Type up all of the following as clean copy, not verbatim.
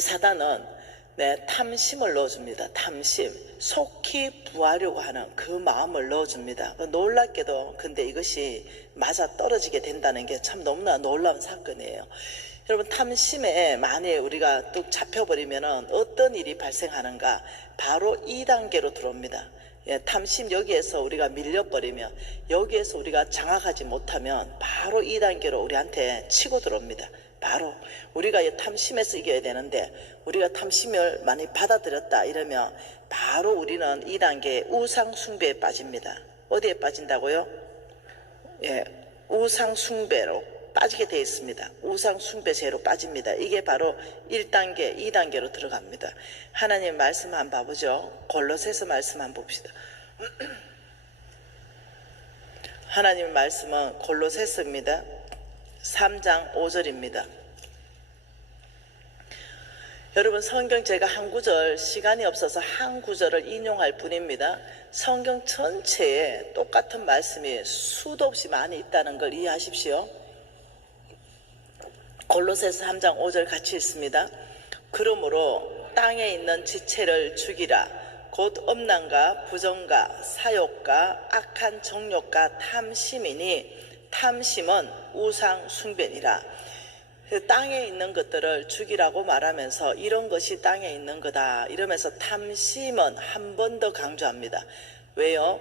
사단은 탐심을 넣어줍니다. 탐심, 속히 부하려고 하는 그 마음을 넣어줍니다. 놀랍게도 근데 이것이 맞아 떨어지게 된다는 게 참 너무나 놀라운 사건이에요. 여러분, 탐심에 만약에 우리가 뚝 잡혀버리면 어떤 일이 발생하는가? 바로 2단계로 들어옵니다. 탐심, 여기에서 우리가 밀려버리면, 여기에서 우리가 장악하지 못하면 바로 2단계로 우리한테 치고 들어옵니다. 바로 우리가 이 탐심에서 이겨야 되는데, 우리가 탐심을 많이 받아들였다 이러면 바로 우리는 2단계 우상 숭배에 빠집니다. 어디에 빠진다고요? 우상 숭배로 빠지게 되어 있습니다. 우상 숭배죄로 빠집니다. 이게 바로 1단계, 2단계로 들어갑니다. 하나님 말씀 한번 봐보죠. 골로새서 말씀 한번 봅시다. 하나님 말씀은 골로새서입니다. 3장 5절입니다. 여러분, 성경 제가 한 구절, 시간이 없어서 한 구절을 인용할 뿐입니다. 성경 전체에 똑같은 말씀이 수도 없이 많이 있다는 걸 이해하십시오. 골로새서 3장 5절 같이 읽습니다. 그러므로 땅에 있는 지체를 죽이라. 곧 음란과 부정과 사욕과 악한 정욕과 탐심이니 탐심은 우상 숭배니라. 땅에 있는 것들을 죽이라고 말하면서 이런 것이 땅에 있는 거다 이러면서 탐심은 한 번 더 강조합니다. 왜요?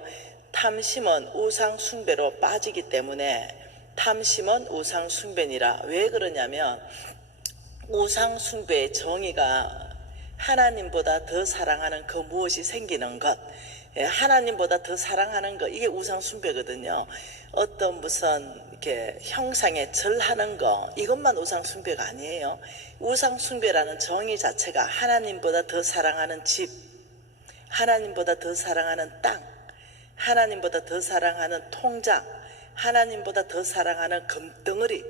탐심은 우상 숭배로 빠지기 때문에 탐심은 우상 숭배니라. 왜 그러냐면 우상 숭배의 정의가 하나님보다 더 사랑하는 그 무엇이 생기는 것, 하나님보다 더 사랑하는 것, 이게 우상 숭배거든요. 어떤 무슨 이렇게 형상에 절하는 거, 이것만 우상 숭배가 아니에요. 우상 숭배라는 정의 자체가 하나님보다 더 사랑하는 집, 하나님보다 더 사랑하는 땅, 하나님보다 더 사랑하는 통장, 하나님보다 더 사랑하는 금덩어리,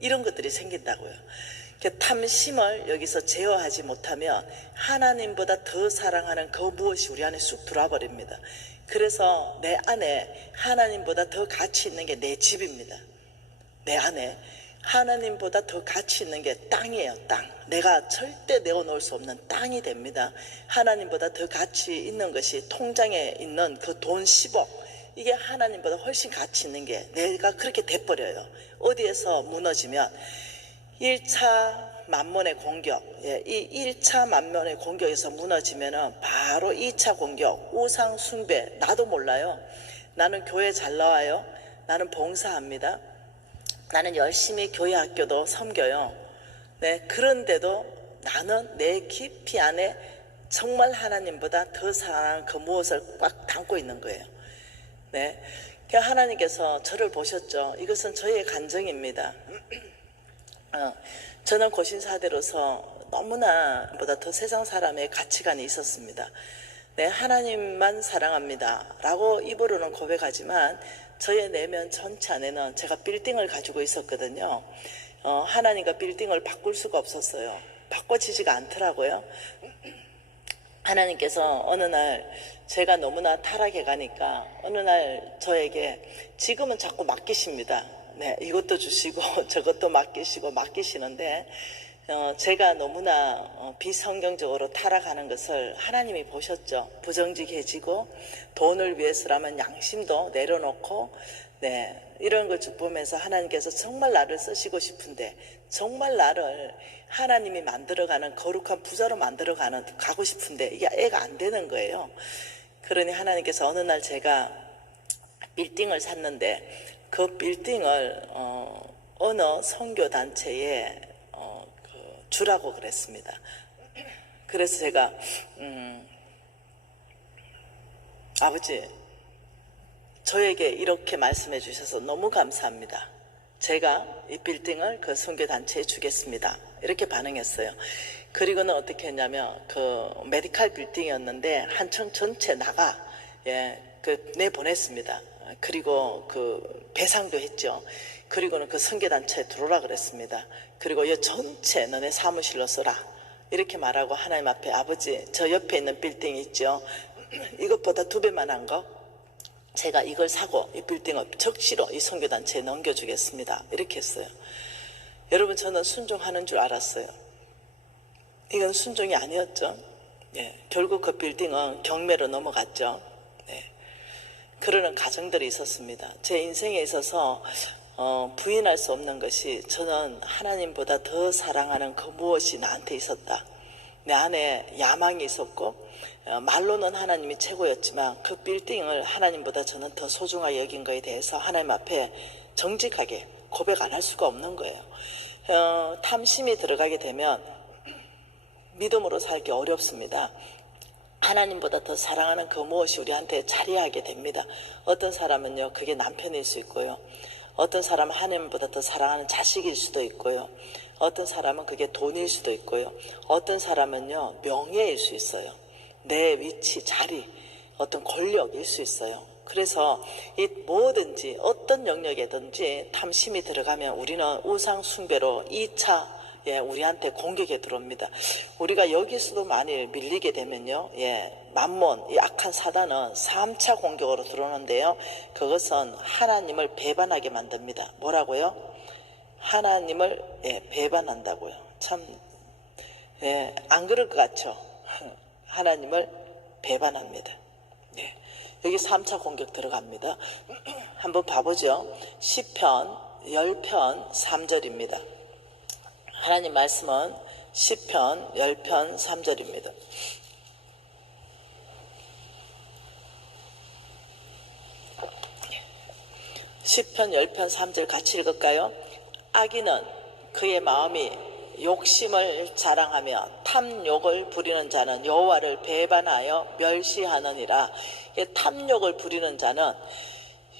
이런 것들이 생긴다고요. 탐심을 여기서 제어하지 못하면 하나님보다 더 사랑하는 그 무엇이 우리 안에 쑥 들어와 버립니다. 그래서 내 안에 하나님보다 더 가치 있는 게 내 집입니다. 내 안에 하나님보다 더 가치 있는 게 땅이에요. 땅. 내가 절대 내어놓을 수 없는 땅이 됩니다. 하나님보다 더 가치 있는 것이 통장에 있는 그 돈 10억, 이게 하나님보다 훨씬 가치 있는 게 내가 그렇게 돼버려요. 어디에서 무너지면 1차 만몬의 공격, 이 1차 만몬의 공격에서 무너지면은 바로 2차 공격, 우상 숭배. 나도 몰라요. 나는 교회 잘 나와요. 나는 봉사합니다. 나는 열심히 교회 학교도 섬겨요. 그런데도 나는 내 깊이 안에 정말 하나님보다 더 사랑하는 그 무엇을 꽉 담고 있는 거예요. 하나님께서 저를 보셨죠. 이것은 저의 간증입니다. 저는 고신사대로서 너무나 보다 더 세상 사람의 가치관이 있었습니다. 하나님만 사랑합니다 라고 입으로는 고백하지만 저의 내면 전체 안에는 제가 빌딩을 가지고 있었거든요. 하나님과 빌딩을 바꿀 수가 없었어요. 바꿔지지가 않더라고요. 하나님께서 어느 날 제가 너무나 타락해 가니까 어느 날 저에게 지금은 자꾸 맡기십니다. 이것도 주시고 저것도 맡기시는데 제가 너무나 비성경적으로 타락하는 것을 하나님이 보셨죠. 부정직해지고 돈을 위해서라면 양심도 내려놓고 이런 걸 보면서 하나님께서 정말 나를 쓰시고 싶은데 정말 나를 하나님이 만들어가는 거룩한 부자로 가고 싶은데 이게 애가 안 되는 거예요. 그러니 하나님께서 어느 날 제가 빌딩을 샀는데 그 빌딩을 어느 선교단체에 주라고 그랬습니다. 그래서 제가 아버지, 저에게 이렇게 말씀해 주셔서 너무 감사합니다. 제가 이 빌딩을 그 선교단체에 주겠습니다. 이렇게 반응했어요. 그리고는 어떻게 했냐면 그 메디칼 빌딩이었는데 한 층 전체 내보냈습니다. 그리고 그 배상도 했죠. 그리고는 그 선교단체에 들어오라 그랬습니다. 그리고 이 전체 너네 사무실로 써라 이렇게 말하고 하나님 앞에 아버지, 저 옆에 있는 빌딩 있죠. 이것보다 2배만한 거 제가 이걸 사고 이 빌딩을 적시로 이 선교단체에 넘겨주겠습니다. 이렇게 했어요. 여러분, 저는 순종하는 줄 알았어요. 이건 순종이 아니었죠. 예, 결국 그 빌딩은 경매로 넘어갔죠. 예, 그러는 가정들이 있었습니다. 제 인생에 있어서 부인할 수 없는 것이 저는 하나님보다 더 사랑하는 그 무엇이 나한테 있었다. 내 안에 야망이 있었고 말로는 하나님이 최고였지만 그 빌딩을 하나님보다 저는 더 소중하게 여긴 거에 대해서 하나님 앞에 정직하게 고백 안 할 수가 없는 거예요. 탐심이 들어가게 되면 믿음으로 살기 어렵습니다. 하나님보다 더 사랑하는 그 무엇이 우리한테 자리하게 됩니다. 어떤 사람은요, 그게 남편일 수 있고요. 어떤 사람은 하나님보다 더 사랑하는 자식일 수도 있고요. 어떤 사람은 그게 돈일 수도 있고요. 어떤 사람은요, 명예일 수 있어요. 내 위치, 자리, 어떤 권력일 수 있어요. 그래서 이 뭐든지 어떤 영역이든지 탐심이 들어가면 우리는 우상 숭배로 2차 우리한테 공격에 들어옵니다. 우리가 여기서도 만일 밀리게 되면요, 만몬, 이 악한 사단은 3차 공격으로 들어오는데요, 그것은 하나님을 배반하게 만듭니다. 뭐라고요? 하나님을 배반한다고요. 참, 안 그럴 것 같죠? 하나님을 배반합니다. 여기 3차 공격 들어갑니다. 한번 봐보죠. 시편 10편 3절입니다. 하나님 말씀은 시편 10편 3절입니다. 시편 10편 3절 같이 읽을까요? 악인은 그의 마음이 욕심을 자랑하며 탐욕을 부리는 자는 여호와를 배반하여 멸시하느니라. 탐욕을 부리는 자는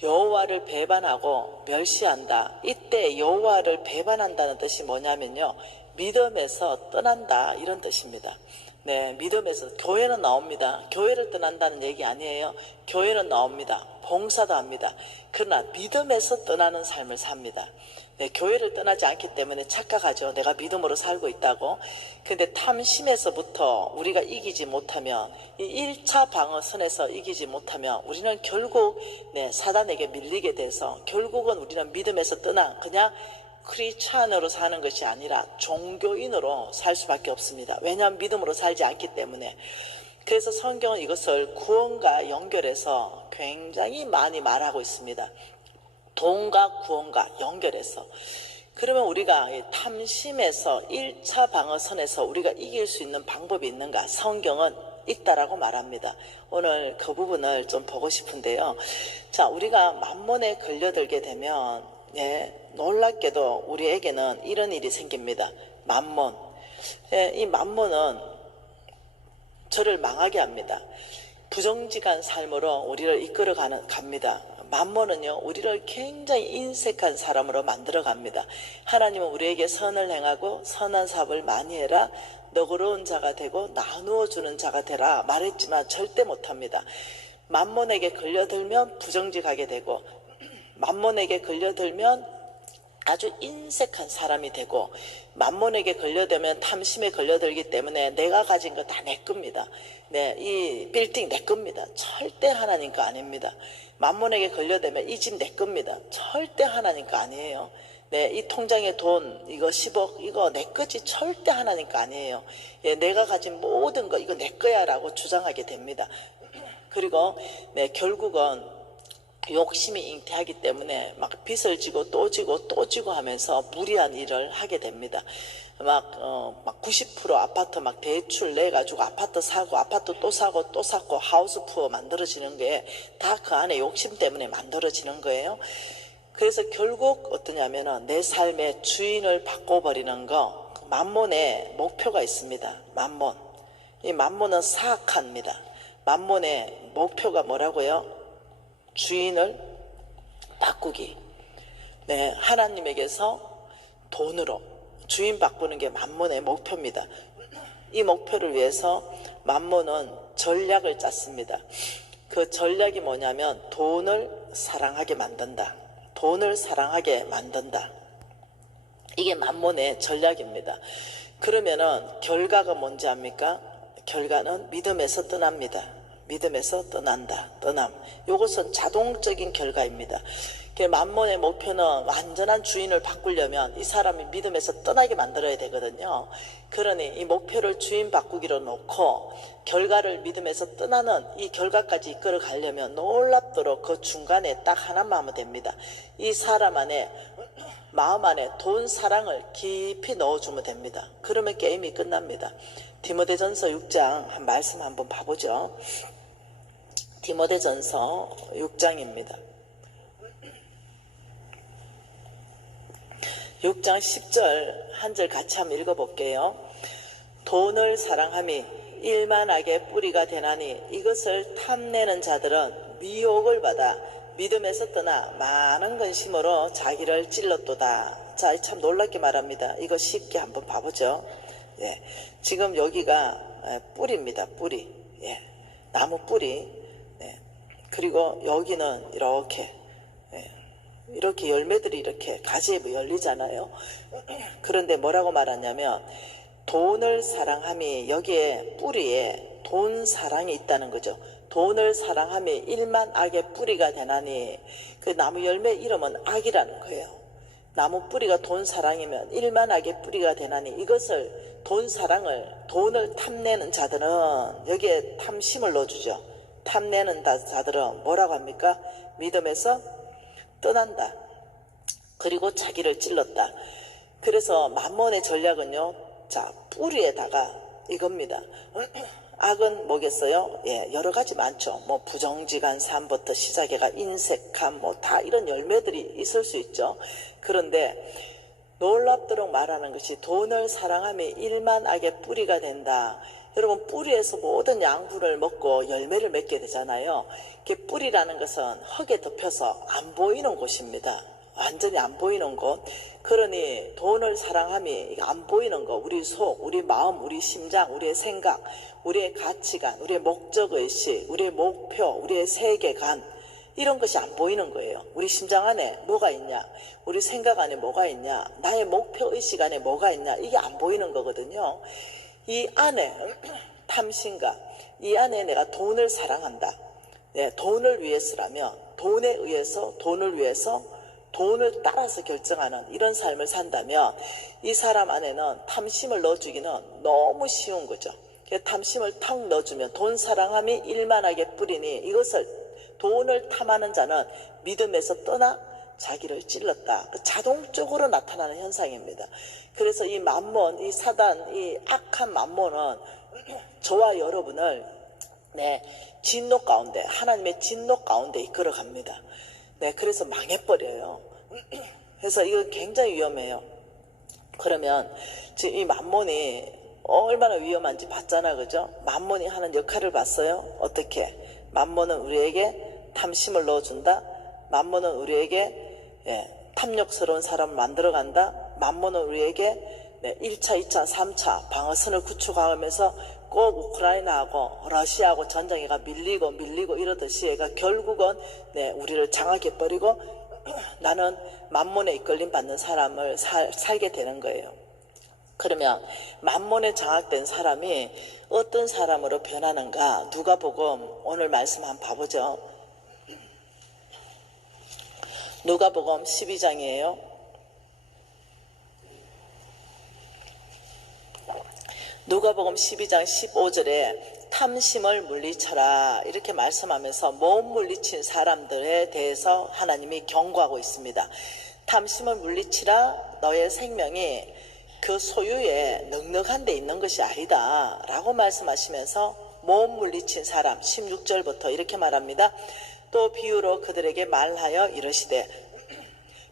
여호와를 배반하고 멸시한다. 이때 여호와를 배반한다는 뜻이 뭐냐면요, 믿음에서 떠난다, 이런 뜻입니다. 네, 믿음에서. 교회는 나옵니다. 교회를 떠난다는 얘기 아니에요. 교회는 나옵니다. 봉사도 합니다. 그러나 믿음에서 떠나는 삶을 삽니다. 네, 교회를 떠나지 않기 때문에 착각하죠. 내가 믿음으로 살고 있다고. 근데 탐심에서부터 우리가 이기지 못하면, 이 1차 방어선에서 이기지 못하면 우리는 결국 사단에게 밀리게 돼서 결국은 우리는 믿음에서 떠나 그냥 크리스찬으로 사는 것이 아니라 종교인으로 살 수밖에 없습니다. 왜냐하면 믿음으로 살지 않기 때문에. 그래서 성경은 이것을 구원과 연결해서 굉장히 많이 말하고 있습니다. 돈과 구원과 연결해서. 그러면 우리가 탐심에서 1차 방어선에서 우리가 이길 수 있는 방법이 있는가? 성경은 있다라고 말합니다. 오늘 그 부분을 좀 보고 싶은데요. 자, 우리가 만몬에 걸려들게 되면 놀랍게도 우리에게는 이런 일이 생깁니다. 만몬. 이 만몬은 저를 망하게 합니다. 부정직한 삶으로 우리를 이끌어 갑니다. 만몬은요, 우리를 굉장히 인색한 사람으로 만들어 갑니다. 하나님은 우리에게 선을 행하고 선한 사업을 많이 해라, 너그러운 자가 되고 나누어 주는 자가 되라 말했지만 절대 못합니다. 만몬에게 걸려들면 부정직하게 되고, 만몬에게 걸려들면 아주 인색한 사람이 되고, 만몬에게 걸려들면 탐심에 걸려들기 때문에 내가 가진 거 다 내 겁니다. 이 빌딩 내 겁니다. 절대 하나님 거 아닙니다. 만몬에게 걸려들면 이 집 내 겁니다. 절대 하나님 거 아니에요. 이 통장에 돈 이거 10억 이거 내 거지 절대 하나님 거 아니에요. 내가 가진 모든 거 이거 내 거야 라고 주장하게 됩니다. 그리고 결국은 욕심이 잉태하기 때문에 막 빚을 지고 또 지고 또 지고 하면서 무리한 일을 하게 됩니다. 막 90% 아파트 막 대출 내가지고 아파트 사고 아파트 또 사고 또 샀고 하우스 푸어 만들어지는 게 다 그 안에 욕심 때문에 만들어지는 거예요. 그래서 결국 어떠냐면은 내 삶의 주인을 바꿔버리는 거, 만몬의 목표가 있습니다. 만몬. 이 만몬은 사악합니다. 만몬의 목표가 뭐라고요? 주인을 바꾸기. 하나님에게서 돈으로 주인 바꾸는 게 만몬의 목표입니다. 이 목표를 위해서 만몬은 전략을 짰습니다. 그 전략이 뭐냐면 돈을 사랑하게 만든다. 돈을 사랑하게 만든다. 이게 만몬의 전략입니다. 그러면은 결과가 뭔지 압니까? 결과는 믿음에서 떠납니다. 믿음에서 떠난다. 떠남. 이것은 자동적인 결과입니다. 만몬의 목표는 완전한 주인을 바꾸려면 이 사람이 믿음에서 떠나게 만들어야 되거든요. 그러니 이 목표를 주인 바꾸기로 놓고 결과를 믿음에서 떠나는 이 결과까지 이끌어 가려면 놀랍도록 그 중간에 딱 하나만 하면 됩니다. 이 사람 안에, 마음 안에 돈 사랑을 깊이 넣어주면 됩니다. 그러면 게임이 끝납니다. 디모데전서 6장 한 말씀 한번 봐보죠. 디모데전서 6장입니다. 6장 10절 한 절 같이 한번 읽어볼게요. 돈을 사랑함이 일만하게 뿌리가 되나니 이것을 탐내는 자들은 미혹을 받아 믿음에서 떠나 많은 근심으로 자기를 찔렀도다. 자, 참 놀랍게 말합니다. 이거 쉽게 한번 봐보죠. 예, 지금 여기가 뿌리입니다. 뿌리. 예, 나무 뿌리. 예, 그리고 여기는 이렇게 이렇게 열매들이 이렇게 가지에 열리잖아요. 그런데 뭐라고 말하냐면 돈을 사랑함이, 여기에 뿌리에 돈 사랑이 있다는 거죠. 돈을 사랑함이 일만 악의 뿌리가 되나니, 그 나무 열매 이름은 악이라는 거예요. 나무 뿌리가 돈 사랑이면 일만 악의 뿌리가 되나니 이것을, 돈 사랑을, 돈을 탐내는 자들은, 여기에 탐심을 넣어주죠. 탐내는 자들은 뭐라고 합니까? 믿음에서 떠난다. 그리고 자기를 찔렀다. 그래서 만몬의 전략은요, 자, 뿌리에다가 이겁니다. 악은 뭐겠어요? 예, 여러 가지 많죠. 뭐 부정직한 삶부터 시작해가 인색함, 뭐 다 이런 열매들이 있을 수 있죠. 그런데 놀랍도록 말하는 것이 돈을 사랑함이 일만 악의 뿌리가 된다. 여러분, 뿌리에서 모든 양분을 먹고 열매를 맺게 되잖아요. 이게 뿌리라는 것은 흙에 덮여서 안 보이는 곳입니다. 완전히 안 보이는 곳. 그러니 돈을 사랑함이 안 보이는 것, 우리 속, 우리 마음, 우리 심장, 우리의 생각, 우리의 가치관, 우리의 목적의식, 우리의 목표, 우리의 세계관, 이런 것이 안 보이는 거예요. 우리 심장 안에 뭐가 있냐, 우리 생각 안에 뭐가 있냐, 나의 목표의식 안에 뭐가 있냐, 이게 안 보이는 거거든요. 이 안에 탐심과 이 안에 내가 돈을 사랑한다. 네, 돈을 위해서라면, 돈에 의해서, 돈을 위해서, 돈을 따라서 결정하는 이런 삶을 산다면 이 사람 안에는 탐심을 넣어주기는 너무 쉬운 거죠. 탐심을 턱 넣어주면 돈 사랑함이 일만하게 뿌리니 이것을, 돈을 탐하는 자는 믿음에서 떠나 자기를 찔렀다. 자동적으로 나타나는 현상입니다. 그래서 이 만몬, 이 사단, 이 악한 만몬은 저와 여러분을 진노 가운데, 하나님의 진노 가운데 이끌어갑니다. 네, 그래서 망해버려요. 그래서 이거 굉장히 위험해요. 그러면 지금 이 만몬이 얼마나 위험한지 봤잖아, 그죠? 만몬이 하는 역할을 봤어요. 어떻게? 만몬은 우리에게 탐심을 넣어준다. 만몬은 우리에게 탐욕스러운 사람을 만들어간다. 만몬은 우리에게 1차, 2차, 3차 방어선을 구축하면서 꼭 우크라이나하고 러시아하고 전쟁에가 밀리고 이러듯이 얘가 결국은 우리를 장악해버리고 나는 만몬에 이끌림 받는 사람을 살게 되는 거예요. 그러면 만몬에 장악된 사람이 어떤 사람으로 변하는가? 누가복음 오늘 말씀 한번 봐보죠. 누가복음 12장이에요. 누가복음 12장 15절에 탐심을 물리쳐라 이렇게 말씀하면서 못 물리친 사람들에 대해서 하나님이 경고하고 있습니다. 탐심을 물리치라, 너의 생명이 그 소유에 넉넉한 데 있는 것이 아니다 라고 말씀하시면서 못 물리친 사람 16절부터 이렇게 말합니다. 또 비유로 그들에게 말하여 이르시되,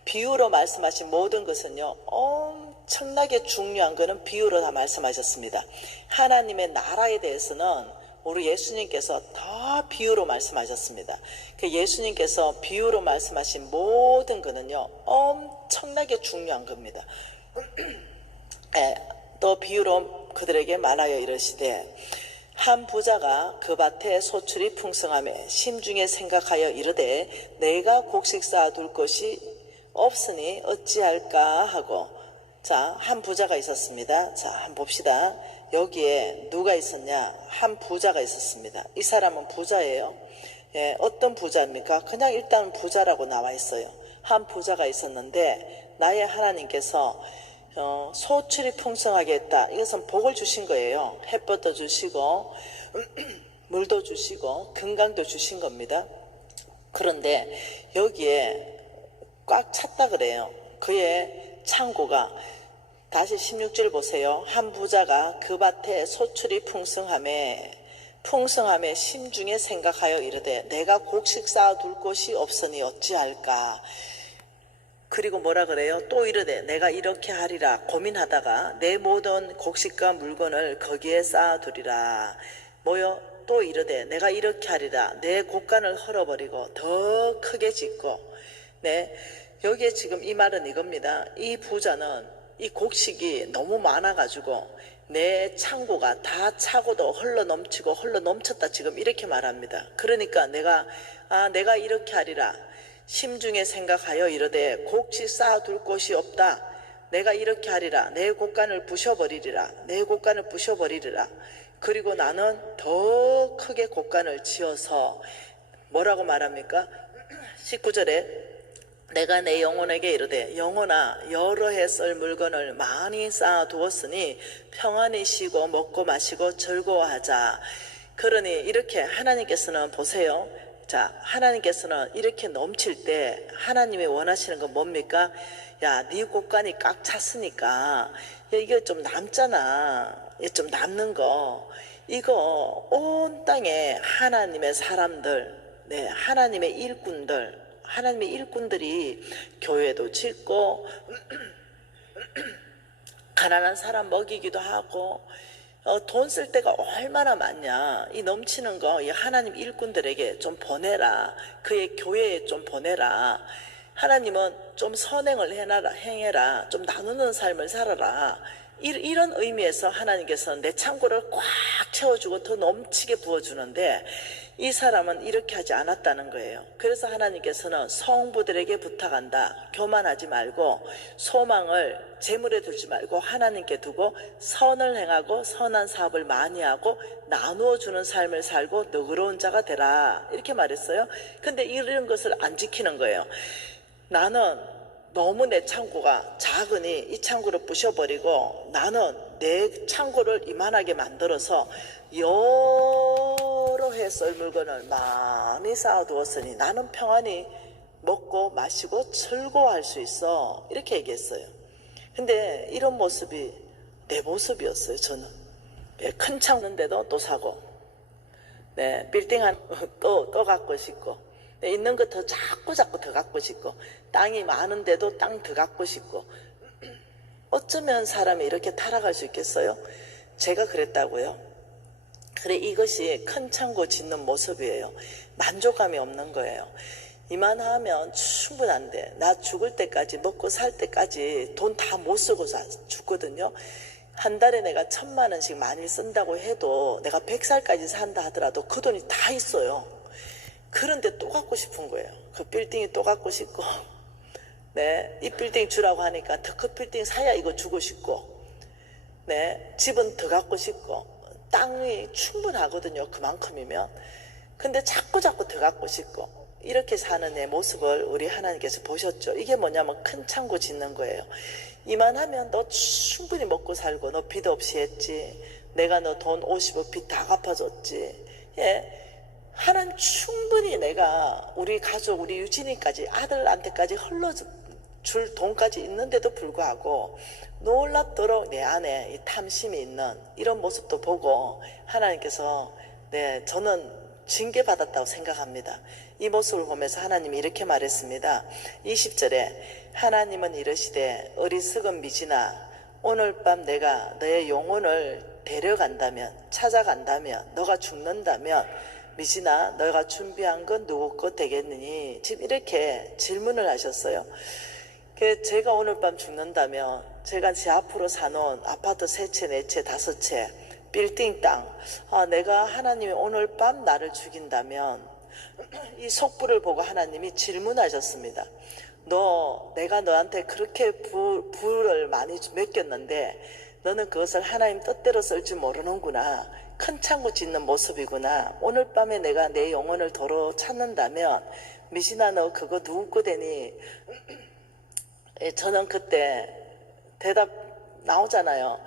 비유로 말씀하신 모든 것은요 엄청나게 중요한 것은 비유로 다 말씀하셨습니다. 하나님의 나라에 대해서는 우리 예수님께서 더 비유로 말씀하셨습니다. 그 예수님께서 비유로 말씀하신 모든 것은요 엄청나게 중요한 겁니다. 또 비유로 그들에게 말하여 이르시되, 한 부자가 그 밭에 소출이 풍성하며 심중에 생각하여 이르되 내가 곡식 쌓아둘 것이 없으니 어찌할까 하고. 자, 한 부자가 있었습니다. 자, 한번 봅시다. 여기에 누가 있었냐? 한 부자가 있었습니다. 이 사람은 부자예요. 어떤 부자입니까? 그냥 일단 부자라고 나와 있어요. 한 부자가 있었는데 나의 하나님께서 소출이 풍성하게 했다. 이것은 복을 주신 거예요. 햇볕도 주시고 물도 주시고 건강도 주신 겁니다. 그런데 여기에 꽉 찼다 그래요. 그의 창고가. 다시 16절 보세요. 한 부자가 그 밭에 소출이 풍성함에 심중에 생각하여 이르되 내가 곡식 쌓아둘 곳이 없으니 어찌할까. 그리고 뭐라 그래요? 또 이르되 내가 이렇게 하리라. 고민하다가 내 모든 곡식과 물건을 거기에 쌓아두리라. 뭐요? 또 이르되 내가 이렇게 하리라. 내 곡간을 헐어버리고 더 크게 짓고. 네, 여기에 지금 이 말은 이겁니다. 이 부자는 이 곡식이 너무 많아가지고 내 창고가 다 차고도 흘러 넘치고 흘러 넘쳤다, 지금 이렇게 말합니다. 그러니까 내가 이렇게 하리라. 심중에 생각하여 이르되 곡식 쌓아둘 곳이 없다. 내가 이렇게 하리라. 내 곡간을 부셔버리리라. 내 곡간을 부셔버리리라. 그리고 나는 더 크게 곡간을 지어서 뭐라고 말합니까? 19절에 내가 내 영혼에게 이르되 영혼아, 여러 해 쓸 물건을 많이 쌓아두었으니 평안히 쉬고 먹고 마시고 즐거워하자. 그러니 이렇게 하나님께서는 보세요. 자, 하나님께서는 이렇게 넘칠 때 하나님이 원하시는 건 뭡니까? 야, 네 곳간이 꽉 찼으니까 야, 이거 좀 남잖아. 좀 남는 거, 이거 온 땅에 하나님의 사람들, 네, 하나님의 일꾼들이 교회도 짓고 가난한 사람 먹이기도 하고 돈 쓸 데가 얼마나 많냐. 이 넘치는 거 이 하나님 일꾼들에게 좀 보내라. 그의 교회에 좀 보내라. 하나님은 좀 선행을 행해라. 좀 나누는 삶을 살아라. 이런 의미에서 하나님께서 내 창고를 꽉 채워주고 더 넘치게 부어주는데 이 사람은 이렇게 하지 않았다는 거예요. 그래서 하나님께서는 성부들에게 부탁한다. 교만하지 말고 소망을 재물에 두지 말고 하나님께 두고 선을 행하고 선한 사업을 많이 하고 나누어 주는 삶을 살고 너그러운 자가 되라. 이렇게 말했어요. 근데 이런 것을 안 지키는 거예요. 나는 너무 내 창고가 작으니 이 창고를 부셔버리고 나는 내 창고를 이만하게 만들어서 여러 해 쓸 물건을 많이 쌓아두었으니 나는 평안히 먹고 마시고 즐거워할 수 있어. 이렇게 얘기했어요. 근데 이런 모습이 내 모습이었어요. 저는 큰 창인데도 또 사고, 네, 빌딩 또 갖고 싶고, 네, 있는 거 더 자꾸 더 갖고 싶고, 땅이 많은데도 땅 더 갖고 싶고. 어쩌면 사람이 이렇게 타락할 수 있겠어요? 제가 그랬다고요. 그래, 이것이 큰 창고 짓는 모습이에요. 만족감이 없는 거예요. 이만하면 충분한데 나 죽을 때까지, 먹고 살 때까지 돈 다 못 쓰고 죽거든요. 한 달에 내가 1,000만 원씩 많이 쓴다고 해도 내가 100살까지 산다 하더라도 그 돈이 다 있어요. 그런데 또 갖고 싶은 거예요. 그 빌딩이 또 갖고 싶고, 네, 이 빌딩 주라고 하니까 더 큰 빌딩 사야 이거 주고 싶고, 네, 집은 더 갖고 싶고, 땅이 충분하거든요. 그만큼이면. 근데 자꾸 더 갖고 싶고, 이렇게 사는 내 모습을 우리 하나님께서 보셨죠. 이게 뭐냐면 큰 창고 짓는 거예요. 이만하면 너 충분히 먹고 살고, 너 빚 없이 했지. 내가 너 돈 50억 빚 다 갚아줬지. 예. 하나님 충분히 내가 우리 가족, 우리 유진이까지, 아들한테까지 흘러줄 돈까지 있는데도 불구하고 놀랍도록 내 안에 이 탐심이 있는 이런 모습도 보고 하나님께서, 네, 저는 징계받았다고 생각합니다. 이 모습을 보면서 하나님이 이렇게 말했습니다. 20절에 하나님은 이르시되 어리석은 미지나 오늘 밤 내가 너의 영혼을 데려간다면, 찾아간다면, 너가 죽는다면 미지나 너가 준비한 건 누구 것 되겠느니. 지금 이렇게 질문을 하셨어요. 제가 오늘 밤 죽는다면 제가 제 앞으로 사놓은 아파트 3채, 4채, 5채, 빌딩 땅, 내가 하나님이 오늘 밤 나를 죽인다면, 이 속부를 보고 하나님이 질문하셨습니다. 내가 너한테 그렇게 부를 많이 맡겼는데 너는 그것을 하나님 뜻대로 쓸 줄 모르는구나. 큰 창고 짓는 모습이구나. 오늘 밤에 내가 내 영혼을 도로 찾는다면 미신아 너 그거 누구 거 되니? 저는 그때 대답 나오잖아요.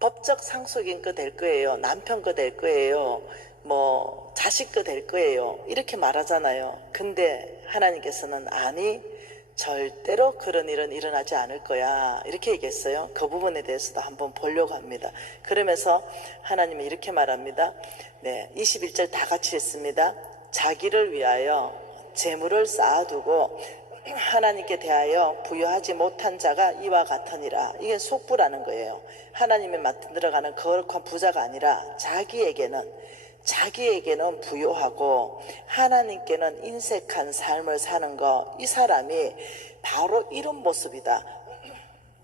법적 상속인 거 될 거예요. 남편 거 될 거예요. 뭐 자식 거 될 거예요. 이렇게 말하잖아요. 근데 하나님께서는 아니 절대로 그런 일은 일어나지 않을 거야 이렇게 얘기했어요. 그 부분에 대해서도 한번 보려고 합니다. 그러면서 하나님은 이렇게 말합니다. 네, 21절 다 같이 했습니다. 자기를 위하여 재물을 쌓아두고 하나님께 대하여 부여하지 못한 자가 이와 같으니라. 이게 속부라는 거예요. 하나님의 들어가는 거룩한 부자가 아니라 자기에게는 부요하고 하나님께는 인색한 삶을 사는 거, 이 사람이 바로 이런 모습이다.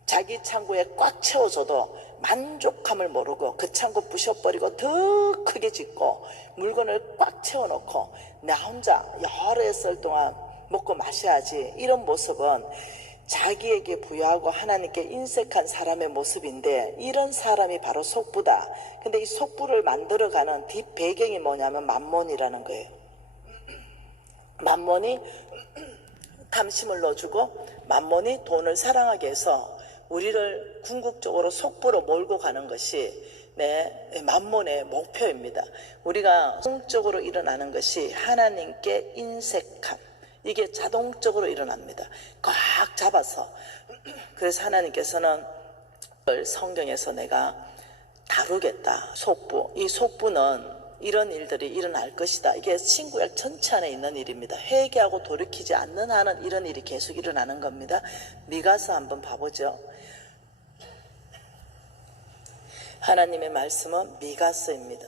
자기 창고에 꽉 채워줘도 만족함을 모르고 그 창고 부셔버리고 더 크게 짓고 물건을 꽉 채워놓고 나 혼자 여러 살 동안 먹고 마셔야지, 이런 모습은 자기에게 부여하고 하나님께 인색한 사람의 모습인데, 이런 사람이 바로 속부다. 근데 이 속부를 만들어가는 뒷 배경이 뭐냐면 만몬이라는 거예요. 만몬이 탐심을 넣어주고 만몬이 돈을 사랑하게 해서 우리를 궁극적으로 속부로 몰고 가는 것이 만몬의 목표입니다. 우리가 성적으로 일어나는 것이 하나님께 인색함, 이게 자동적으로 일어납니다. 꽉 잡아서. 그래서 하나님께서는 성경에서 내가 다루겠다. 속부. 이 속부는 이런 일들이 일어날 것이다. 이게 신구약 전체 안에 있는 일입니다. 회개하고 돌이키지 않는 한은 이런 일이 계속 일어나는 겁니다. 미가서 한번 봐보죠. 하나님의 말씀은 미가서입니다.